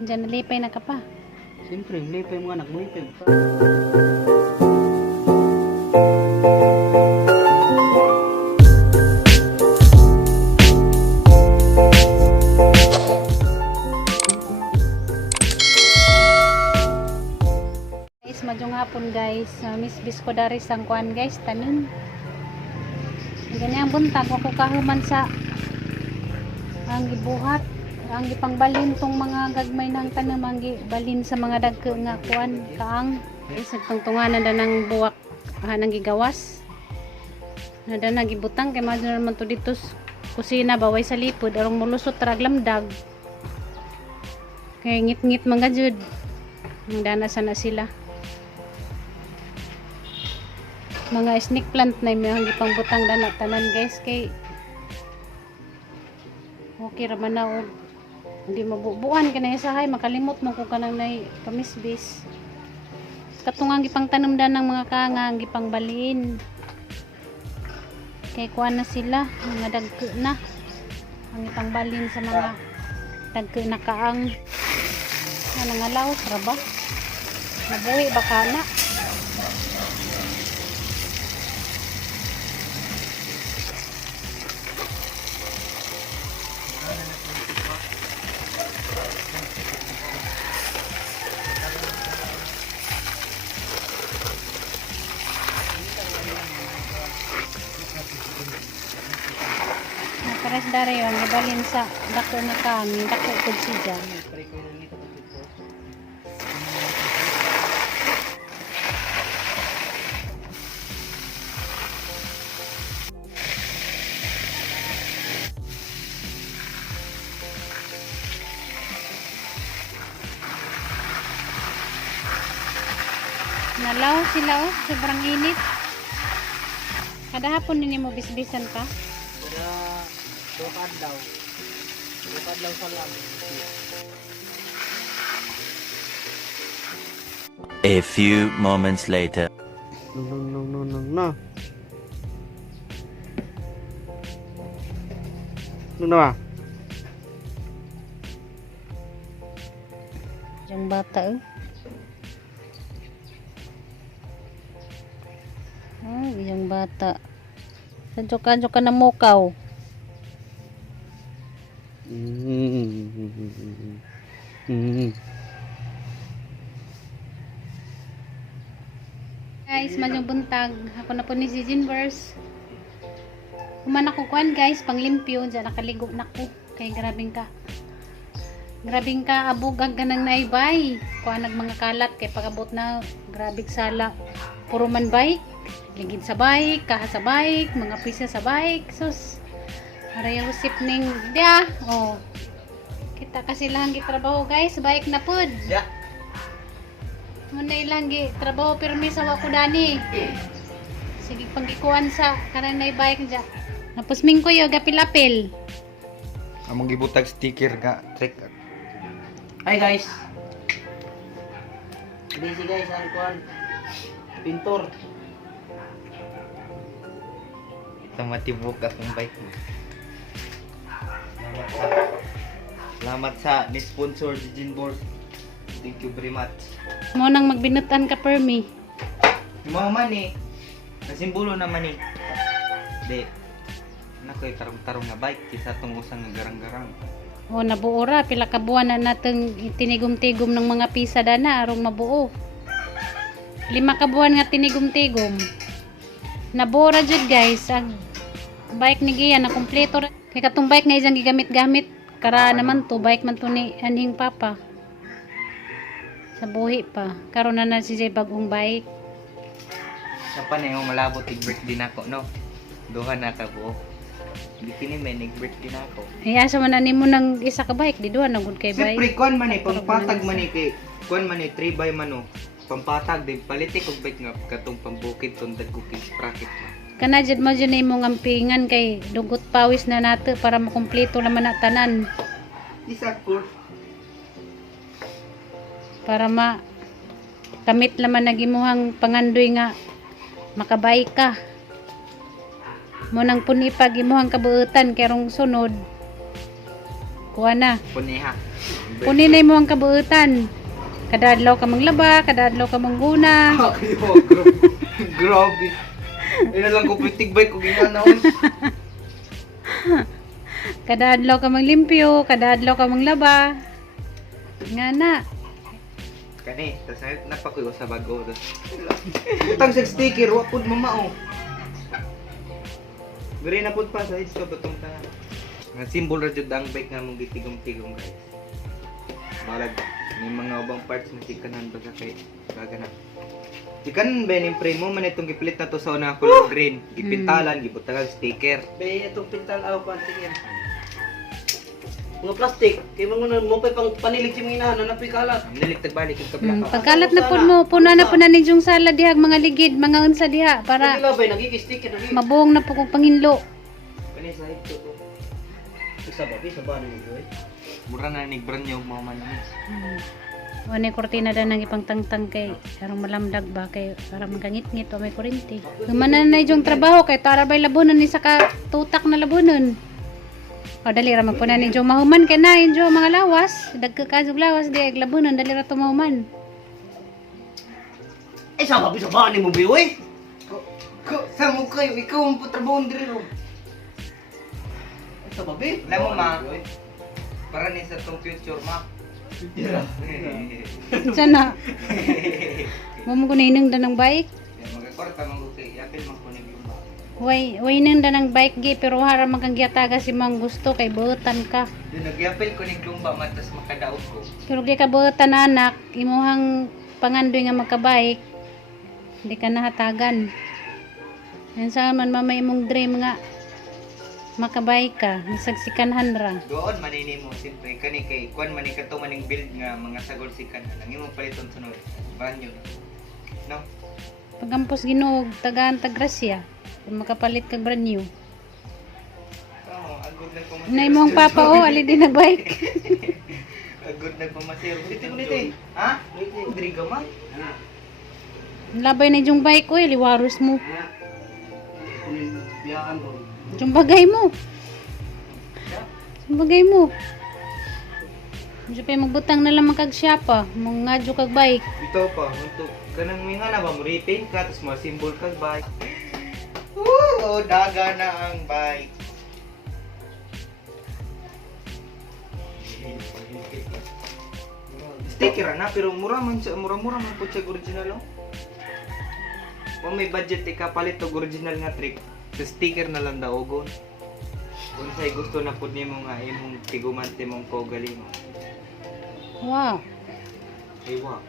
Diyan nalipay na ka pa. Siyempre, lipay mo anak mo, lipay mo. Guys, madyong hapon guys. Miss Bisko dari sang kuan guys, tanin. Ganyan buntag ako kahuman sa ang gibuhat, ang gipangbalin tong mga gagmay ng tanom ang gibalin sa mga dagko nga kuan kaang isag tungtungan na nang buwak nang gigawas. Nada nagibutang kay madyo naman to dito kusina baway sa lipod arong mulusot raglamdag. Kay ngit-ngit mga jud. Nagdana sana sila. Mga snake plant na yung gipang butang dana tanan guys kay okay raman na og hindi mabubuan kanay sahay makalimot mo ko kanang nay kamisbis katungang gipang tanom dan ng mga kangang gipang balin kay kuan na sila mga dagko na ang gipang balin sa mga dagko na kaang nanangalaw raba nabuhi baka na. Pares dari yun, ibalin sa dako na kami, dako ko siya. Nalaw sila oh, sobrang init. Kada hapon nini mo bisbisan ka? Dokadlaw sa lang. A few moments later. No. Ba? Yung bata oh. Yung bata. Sadyo ka na mukaw. Guys, madyong buntag. Ako na po ni si Jinverse. Kuman ako kuan guys, panglimpyo. Diyan nakaligo na ko. Kay grabing ka abugag ka ng naibay. Kuan nag mga kalat. Kay pagabot na grabing sala. Puro man bike. Ligid sa bike, kaha sa bike, mga pisa sa bike. Sus. Araya usip ning dia. Oh. Kita kasi lang gitrabaho guys, bike na pod. Yeah. Muna ilang trabaho pirmi sa wako dani. Sige panggikuan sa kanang nay bike dya. Tapos mingko yo gapil-apil. Among gibutag sticker nga trick. Hi guys. Busy guys ang kuan. Pintor. Ito matibok akong bike mo. Salamat sa ni-sponsor si Jinboard. Thank you very much. Mo nang magbinutan ka permi. Mga man eh. Nasimbolo naman eh. Di. Nakoy tarong-tarong na bike. Kisa itong usang nga garang-garang. O nabuo ra pila ka buwan na natong tinigom-tigom ng mga pisa dana arong mabuo. 5 ka buwan nga tinigom-tigom. Nabuo ra jud guys ang bike ni Gia na kumpleto ra. Kay katong bike nga isang gigamit-gamit kara naman to bike man to ni anhing papa. Sa buhi pa. Karon na si Jay bagong bike. Sa panay mo malabot i-birthday na ako, no? Duha na ka buo. Hindi kini may nag-birthday na ako. Ay asa man ani mo nang isa ka bike di duha na gud kay Siyempre, bike. kuan man eh, pampatag man eh kay kuan man eh, 3 by man oh. Pampatag din palitik og bike nga katong pambukid tong dagkukid sprocket mo. Kana jud mo jud nimo ngampingan kay dugot pawis na nato para makumpleto naman na tanan. Isa course. Para kamit laman nagimuhang pangandoy nga makabay ka. Munang punipag imuhang kabuutan kay rong sunod. Kuha na. Puneha. Kunin na mo ang kabuutan. Kada adlaw ka manglaba, kada adlaw ka mangguna. Kayo, grabe. Ina lang ko pitig bike ko ginanaon. Kada adlaw ka manglimpyo, kada adlaw ka manglaba. Nga na. Kani, tas napakuyo sa bago. Utang sa sticker, wapod mamao. Gari na pud pa sa isto batong ta. Nga symbol ra jud ang bike nga mong gitigom-tigom guys. Malag may mga ubang parts na sikanan ba sa kay baga na. Sikanan ba ning frame mo man itong gipilit na to sa una color green, gipintalan, gibutang sticker. Be itong pintal aw pa sige. Mga plastic, kay mga mo pa pang panilig si mga inahan na napikalat. Niligtag balik yung kabla ka. Pagkalat na po mo, puna na po na ninyong sala dihag mga ligid, mga unsa diha para Para ba nagiki-stick na gi. mabuong na po kong panghinlo. Kani sa ito to. Sa babi sa bano ni Joy. Mura na nig brand new mga man. O ni kortina da nang ipang tangtang kay karong malamdag ba kay para magangit-ngit o may kuryente. Gumanan na yung trabaho kay tara bay labunon ni saka tutak na labunon. O dali ra man po na ni yung mahuman kay na yung mga lawas, dagkakasog lawas di ag labunon dali ra to mahuman. Ay sa babi sa bano mo be oy. Ko sa mo kayo ikaw ang putrabon diri ro. Ay sa babi. Alam mo ma, para ni sa tong future ma. Sana. Mo mo kuninang da ng bike. Magkakwarta man ko kay yapil man kunig yung ba. Way nang da ng bike gi pero hara man kang giataga si mang gusto kay buutan ka. Di nagyapil kunig lumba matas makadaot ko. Pero di ka buutan anak, imuhang pangandoy nga magka-bike. Hindi ka nahatagan. Yan sa man mamay imong dream nga makabike ka, nasagsikanhan ra. Doon manini mo siyempre kani kay kuan man ikato maning build nga mga sagol sikan ang imong paliton sunod. Banyo na. No. Pagampos Ginoo tagaan tag grasya, kung makapalit kag brand new. Oo, agud na ko Na imong papa o ali din nagbike. agud na ko masiro. Dito mo dito. Ha? Diri ka man. Labay na yung bike ko, liwaros mo. Kunin biyakan mo. Yung bagay mo. Yung bagay mo. Diyo pa magbutang na lang kag siya pa. Mga kag bike. Ito pa, untuk kanang may nga na ba mo repaint ka tapos mo symbol kag bike. Woo, daga na ang bike. Sticker na pero mura man po siya original oh. Kung may budget ikapalit og original nga trick, sa sticker na lang daw ogon. Kung sa'y gusto na po nimo nga imong tiguman timong kaugaling mo. Wow. Ay wa,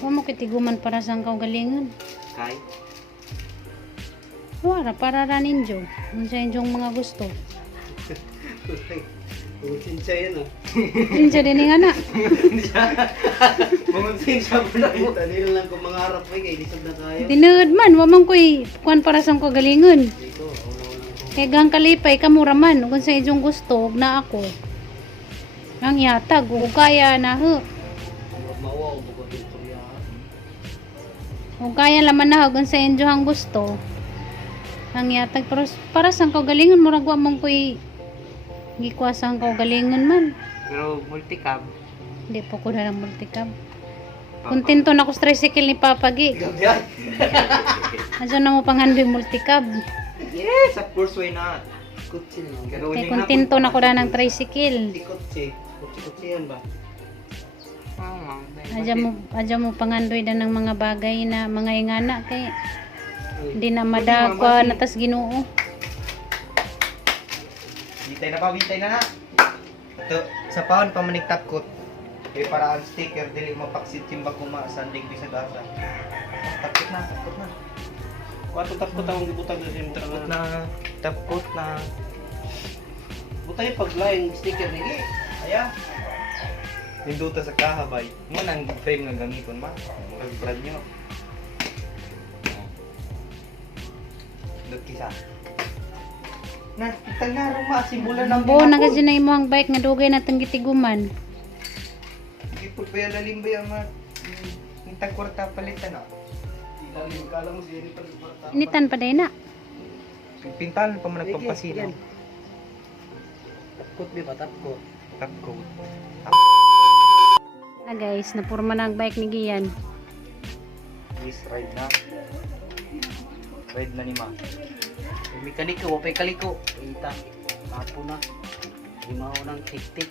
Huwag mo kitiguman para sa kaugalingan. kay Wala, para ranin jo. Kung sa inyong mga gusto. Usin siya yan oh. Sinsya din nga na. Mungunsin siya po na mo. Tanil lang kung mga harap kay lisod na tayo. Tinuod man, wamang ko'y kuan para sa kaugalingan. Dito, wala. Kaya gang kalipay, kamura man. Kung sa inyong gusto, huwag na ako. Ang yatag, huwag kaya na ho. Mawa o bukod dito ya. Huwag kaya laman na kung sa inyong gusto. Ang yatag, pero para sa kaugalingan, murag wamang ko'y gikuasa ang kaugalingan man. Pero multicam. Hindi po ko na ng multicam. Kontento na ko sa tricycle ni Papa Gi. Yan. Asa na mo panghandoy multicab. Yes, of course, why not? Kutsi na. Kay kontento na ko na ng tricycle. Di kutsi. Kutsi yan ba? Adya mo panghandoy na ng mga bagay na mga ingana kay hindi na madagwa na tas Ginoo. Bitay na na. Ito, sa paon pa manig top coat. Kaya para ang sticker, dili mapaksit yung bakuma sa digbi sa gasa. Top coat na. Wato tapos tawang gibutang sa simtra Top coat na. na. Top coat na. Butay pag line sticker ni gi. Aya. Hinduta sa kahabay. Mo nang frame nga gamiton ma. Murag brand nyo. Dukisa. Na, kita nga ruma, simbolan ng Bo na kasi na imo ang bike nga dugay na tang gitiguman. Ipod ba yung lalimbay ang mga nitang kwarta palitan na. Ilalim kala mo siya ni pag Initan pa day na. Pintalan pa man nagpampasilaw. Tapkot di ba tapkot? Top coat. Na guys, napurma na ang bike ni Gian. Please ride na. Ride na ni Ma. May kaliko, wapay kaliko. Ita, apo na. Limaw ng tik-tik.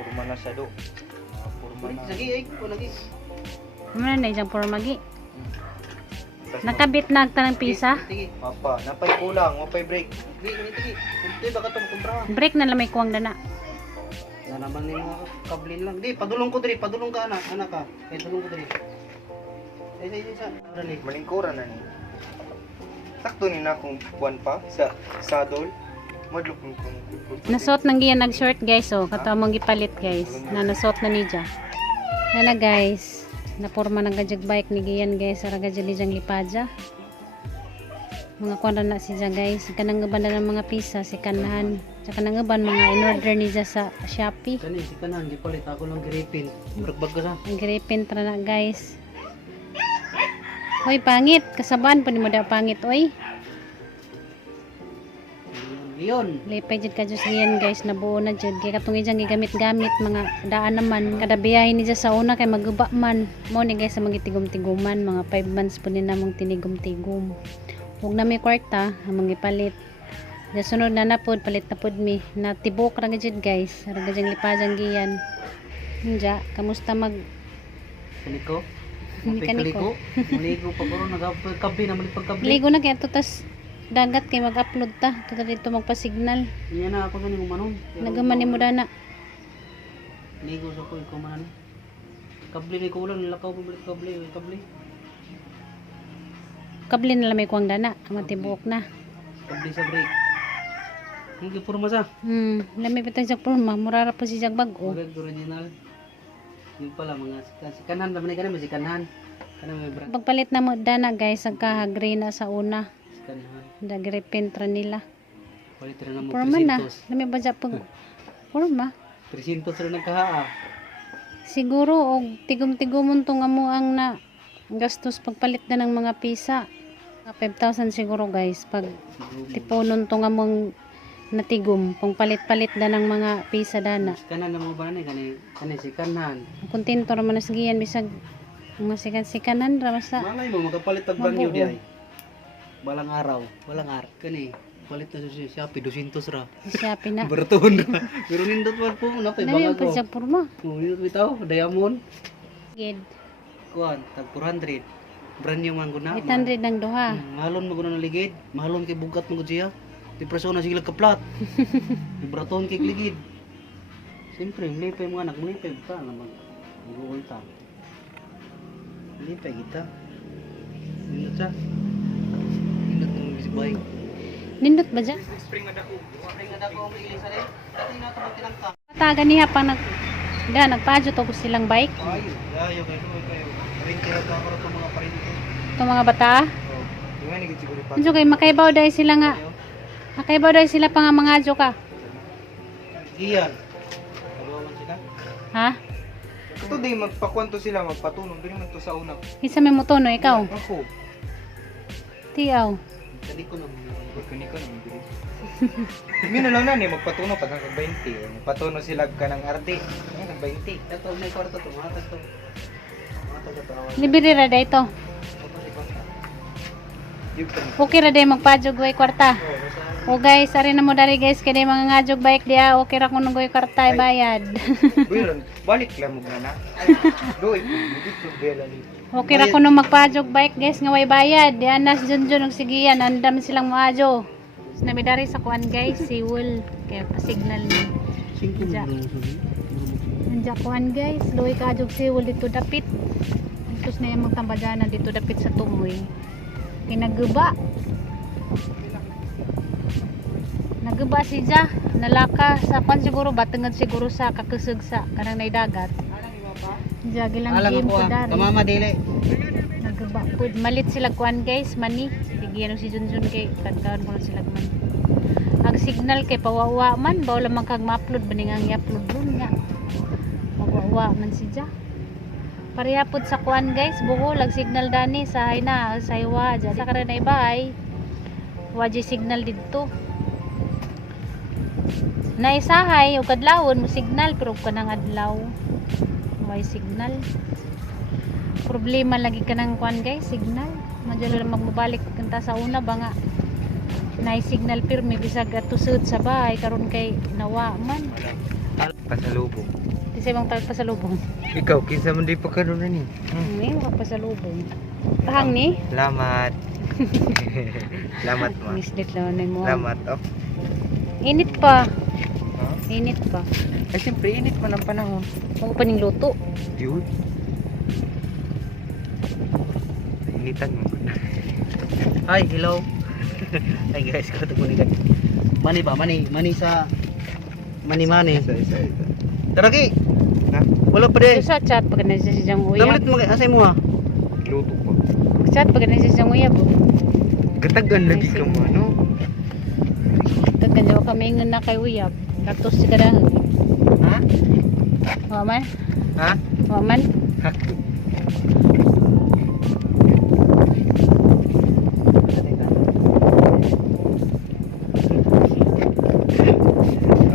Purma na siya do. Purma na. Lagi ay, ko lagi. Ano na isang purmagi? Tas Nakabit na agta ng pisa. Tigi, Mapa, napay kulang, mapay break. tigi, tigi. Kunti baka ito makumprahan. Break na lamay kuwang dana. Na naman yung mga kablin lang. Di, padulong ko diri, padulong ka anak, anak ka. Eh, tulong ko diri. Ay, sa. Dali. Malingkuran na ni. Sakto ni na kung buwan pa sa saddle. Madlok kung Nasot nang Gian nag-short guys, oh. Kato among gipalit guys. Na nasot na ni Dia. Na guys. Napurma ng gajag bike ni Gian guys. Ara gajag ni Jang lipadja. Mga kuwan na si Dia guys. Kanang uban na ng mga pisa si kanahan. Tsaka nang uban mga in-order ni Dia sa Shopee. Kani, si kanan, di palit. Ako lang giripin. Muragbag ka sa. Ang gripin tra na guys. Hoy pangit. Kasabaan pa ni mo daw pangit oy. Leon. Lipay jud ka Diyos Gian guys, nabuo na jud kay katong ijang gigamit-gamit mga daan naman kada biyahe ni sa una kay maguba man mo ni guys sa mga tigom-tiguman mga 5 months po ni namong tinigom-tigom ug na may kwarta among gipalit sa sunod na napod palit na pod mi natibok ra jud guys ra gajang lipajang Gian Hinja, kamusta mag Kaliko. Hindi Wapay kaliko. Maligo pa ko ron. Nagkabli na, malit pagkabli. ligo na kay ato tas dagat kay mag-upload ta tuta dito magpa-signal Yan na ako sa nung manon. nagaman ni mo dana Ligo sa ko, ikaw man. Kabli ni ko lang, nilakaw ko balik kabli. kabli na lamay kuwang dana matibok na. Kabli sa break. Hindi puro masa. Lami pa tayo sa purma, murara po si Jagbag-o. Magag original. Yung pala mga sikanan naman ka naman sikanan. Kana may brand Pagpalit na mo dana guys, agka-agree na sa una. sikanan. Dagre-pin tra nila. Palit rin mo Purma na. 300. Lami ba dyan pag purma? 300 rin nagkahaa. Siguro, og tigom-tigomon to nga mo ang na gastos pagpalit na ng mga pisa. 5,000 siguro guys. Pag tiponon to nga mong natigom, kung palit-palit na ng mga pisa dana. Sikanan na mo ba na kani sikanan. Kontento raman na sigiyan, bisag mga sikan-sikanan, ramasa. Malay mo magapalit tag Mabuo. brand new di ay. Balang araw, kani. Palit na sa Shopee 200 ra. Siya pina. Bertuon ra. Pero nindot man po na pay Lami bangag pa ko. siya purma. Oh, nindot bitaw, diamond. Gid. Kuan, tag 400. Brand new man ko na. 800 ng duha. Mahalon mo na ligid. Mahalon kay bugat mo gud siya. Di persona sila kaplat. Ibraton kay ligid. Siyempre, lipay mo anak, lipay ka naman. Mag-uul ta. Lipay kita. Nindot siya. Nindot mo si bike. Nindot ba dyan? spring na dako. Ring ada ko ang ilisa rin. Dati na ito magtinang ka. Taga niya pa nagpadyo to ko silang bike. Ayo kayo. Ring kaya ka ko itong mga parin ko. Itong mga bata. Oh. Yung nga ni siguro pa. Ano kay makaibaw dahil sila nga. Makaibaw dahil sila pa nga mga adyo ka. Iyan. Dalawa man sila. Ha? Ito di magpakwanto sila, magpatunog din man to sa una. Isa may motono ikaw. Ako. Tiyaw. Dali ko na. Pagkuni ko naman dili. Kami na lang na ni magpatuno pag hanggang 20. Magpatuno sila ka ng arte. Hanggang 20. Ito may kwarto to. Mga to. Mga to katawan. Libiri ra da ito. Yung kan. Okay ra day magpadyog way kwarta. O guys, ari na mo dari guys kay day mga ngajog bike dia. Okay ra kuno goy kwarta bayad. Buiron, balik lang mo na. Doy, dito bela ni. Okay ra kuno magpadyog bike guys nga way bayad. Di anas Junjun og sigiyan andam silang moadyo. Nabi dari sa kuan guys, si Will kay pa-signal ni. Singko Ja. mo. Anja kuan guys, luoy kaadjog si Will dito dapit. Tapos na yung magtambadana dito dapit sa tumoy. Kinaguba. Naguba si Ja, nalaka sa kuan siguro batengad siguro sa kakusog sa kanang naidagat. Ja gilang Alam game ko ko dari. Kamama dili. Naguba pud malit sila kuan guys, mani. Bigyan si Junjun kay kadkaon mo sila man. Ang signal kay pawawa man, baw lamang kag ma-upload baningang i-upload ron nga. Pawawa man si Ja. Parehapod sa kuan guys, buho lag signal dani sa hayna sa iwa ja sa karon ay bay. Waji signal didto. Naisahay o kadlawon mo signal pero kanang adlaw may signal. Problema lagi kanang kuan guys, signal. Madyo lang magmabalik kanta sa una ba nga. Nay signal pirmi bisag atusod sa bahay karon kay nawa man. Pasalubong. Kasi bang pasalubong. Ikaw, kinsa man di pa karon ni? May pasalubong. Tahang ni. Salamat. Salamat ma. Mislit lang na mo. Salamat oh. Init pa. Huh? Init pa. Ay siyempre init man ang panahon. Huwag pa ning luto. Yun. Initan mo. Hi, hello. Hi guys, kato ko ni guys. Mani ba? Mani sa mani. Isa. Tara ki. Na, Wala pa din. So, sa chat pag na siya siyang uyab. Dapat mo asay mo ha. luto pa. Chat pag na siya siyang uyab. Gatagan lagi ka mo ano? Tagan kami ngun na kay uyab. Katos si kadang. Ha? Waman. Ha? Waman. Hakto.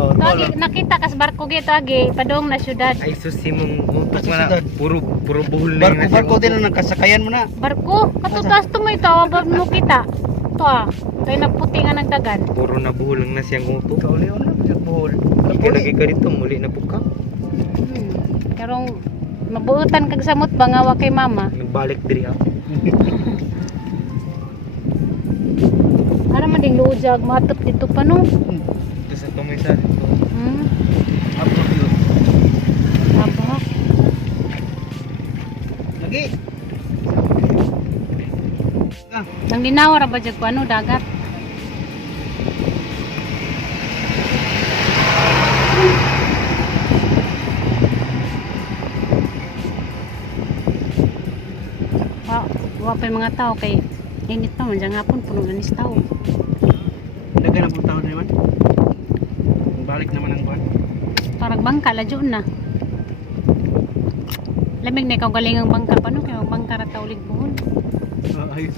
Oh, Tagi nakita kas barko gito agi padong na syudad. Ay susi mong utok Sa mo na. syudad. Puro buhol na yun na siya Barko din utok. ang kasakayan mo na. Barko, katutas to mo ito, abab mo kita. Ito ah, kay nagputi nga nagdagan. Puro na buhol lang na siyang utok. Kauli na sa buhol. Lagi ka dito, muli na po ka. Karong mabuutan kag samot ba nga wa kay mama. Nagbalik diri ako. Ara man ding luujag matop dito pa no. Ito sa tumisa dito. Upload yun. Aba. Lagi. Nang linaw ra ba jag ko ano dagat. Wa pa yung mga tao kay init pa man dyan hapon puno na nis tao. Lagay na po tao naman. Balik naman ang buwan. Parang bangka ladyo na. Lamig na ikaw galing ang bangka pa no kay bangka ra tawlig buhon. Ayos.